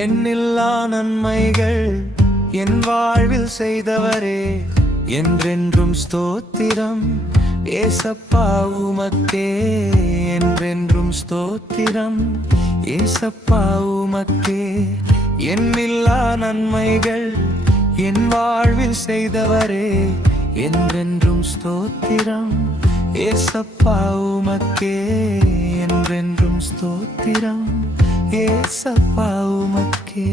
எண்ணில்லா நன்மைகள் என் வாழ்வில் செய்தவரே, என்றென்றும் ஸ்தோத்திரம். ஏசப்பா உமக்கே என்றென்றும் ஸ்தோத்திரம். ஏசப்பா உமக்கே. எண்ணில்லா நன்மைகள் என் வாழ்வில் செய்தவரே, என்றென்றும் ஸ்தோத்திரம். ஏசப்பா உமக்கே என்றென்றும் ஸ்தோத்திரம். ஏசப்பா உமக்கே.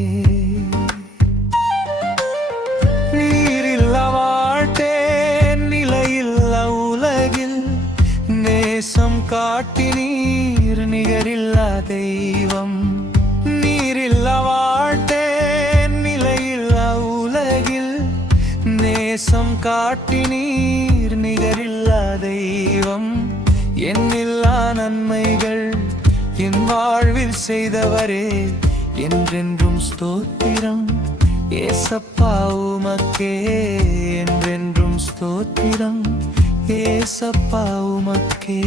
நீரில்லா வாழ்த்தேன் நிலையில்லா உலகில், நேசம் காட்டி நீர் நிகரில்லா தெய்வம். நீரில்லா வாழ்த்தேன் நிலையில்லா உலகில், நேசம் காட்டி நீர் நிகரில்லா தெய்வம். எண்ணில்லா நன்மைகள் என் வாழ்வில் செய்தவரே, என்றென்றும் ஸ்தோத்திரம். ஏசப்பா உமக்கே என்றென்றும் ஸ்தோத்திரம். ஏசப்பா உமக்கே.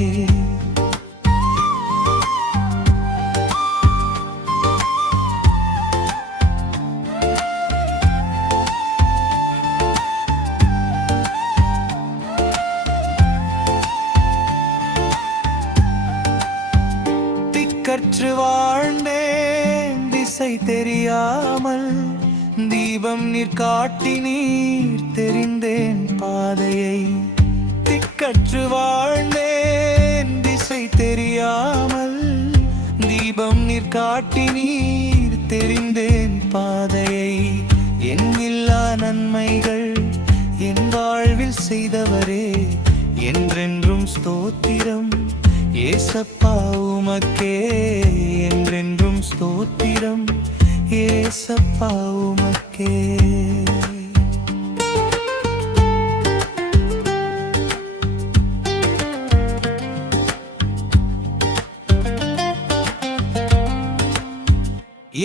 கற்று வாழ்ந்தேன் திசை தெரியாமல், தீபம் நீர் காட்டி நீர் தெரிந்தேன் பாதையை. திக்கற்று வாழ்ந்தேன் திசை தெரியாமல், தீபம் நீர் காட்டி நீர் தெரிந்தேன் பாதையை. எண்ணில்லா நன்மைகள் என் வாழ்வில் செய்தவரே, என்றென்றும் ஸ்தோத்திரம். ஏசப்பா உமக்கே என்றென்றும் ஸ்தோத்திரம். ஏசப்பா உமக்கே.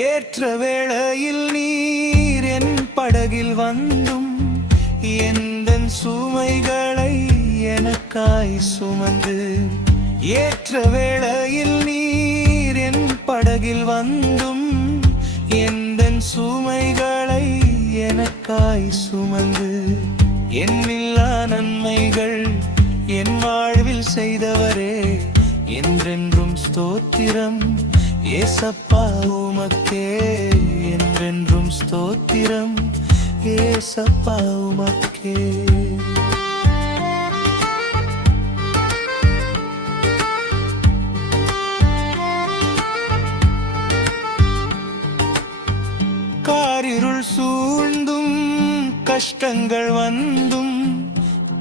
ஏற்ற வேளையில் நீர் என் படகில் வந்தும், எந்தன் சுமைகளை எனக்காய் சுமந்து. ஏற்ற வேளையில் நீர் என் படகில் வந்தும், எந்தன் சுமைகளை எனக்காய் சுமந்து. எண்ணில்லா நன்மைகள் என் வாழ்வில் செய்தவரே, என்றென்றும் ஸ்தோத்திரம். ஏசப்பா உமக்கே என்றென்றும் ஸ்தோத்திரம். ஏசப்பா உமக்கே. காரிருள் சூழ்ந்தும் கஷ்டங்கள் வந்தும்,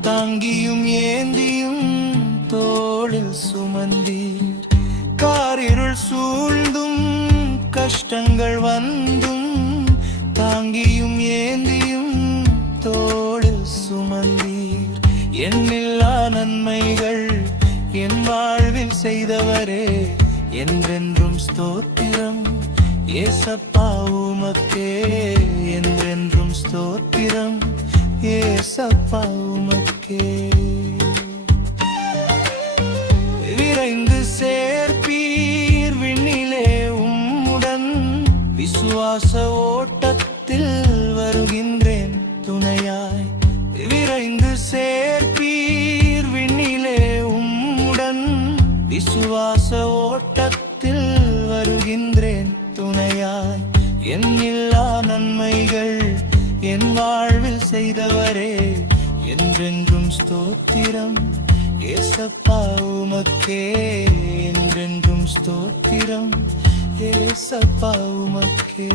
தாங்கியும் ஏந்தியும் தோளில் சுமந்தீர். காரிருள் சூழ்ந்தும் கஷ்டங்கள் வந்தும், தாங்கியும் ஏந்தியும் தோளில் சுமந்தீர். எண்ணில்லா நன்மைகள் என் வாழ்வில் செய்தவரே, என்றென்றும் ஸ்தோத்திரம். ஏசப்பா உமக்கே என்றென்றும் ஸ்தோத்திரம். ஏசப்பா உமக்கே. விரைந்து சேர்ப்பீர் விண்ணிலே உம்முடன், விசுவாச ஓட்டத்தில் வருகின்றேன் துணையாய். விரைந்து சேர்ப்பீர் விண்ணிலே உம்முடன், விசுவாச ஓட்டத்தில் வருகின்றேன் துணையாய். எண்ணில்லா நன்மைகள் என் வாழ்வில் செய்தவரே, என்றென்றும் ஸ்தோத்திரம். ஏசப்பா உமக்கே என்றென்றும் ஸ்தோத்திரம். ஏசப்பா உமக்கே.